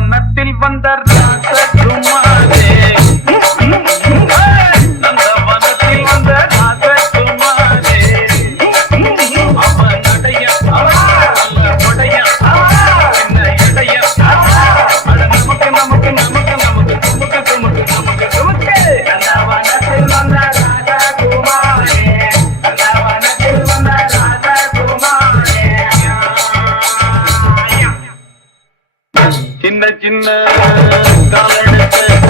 வனத்தில் வந்த சின்ன சின்ன காலெடுத்து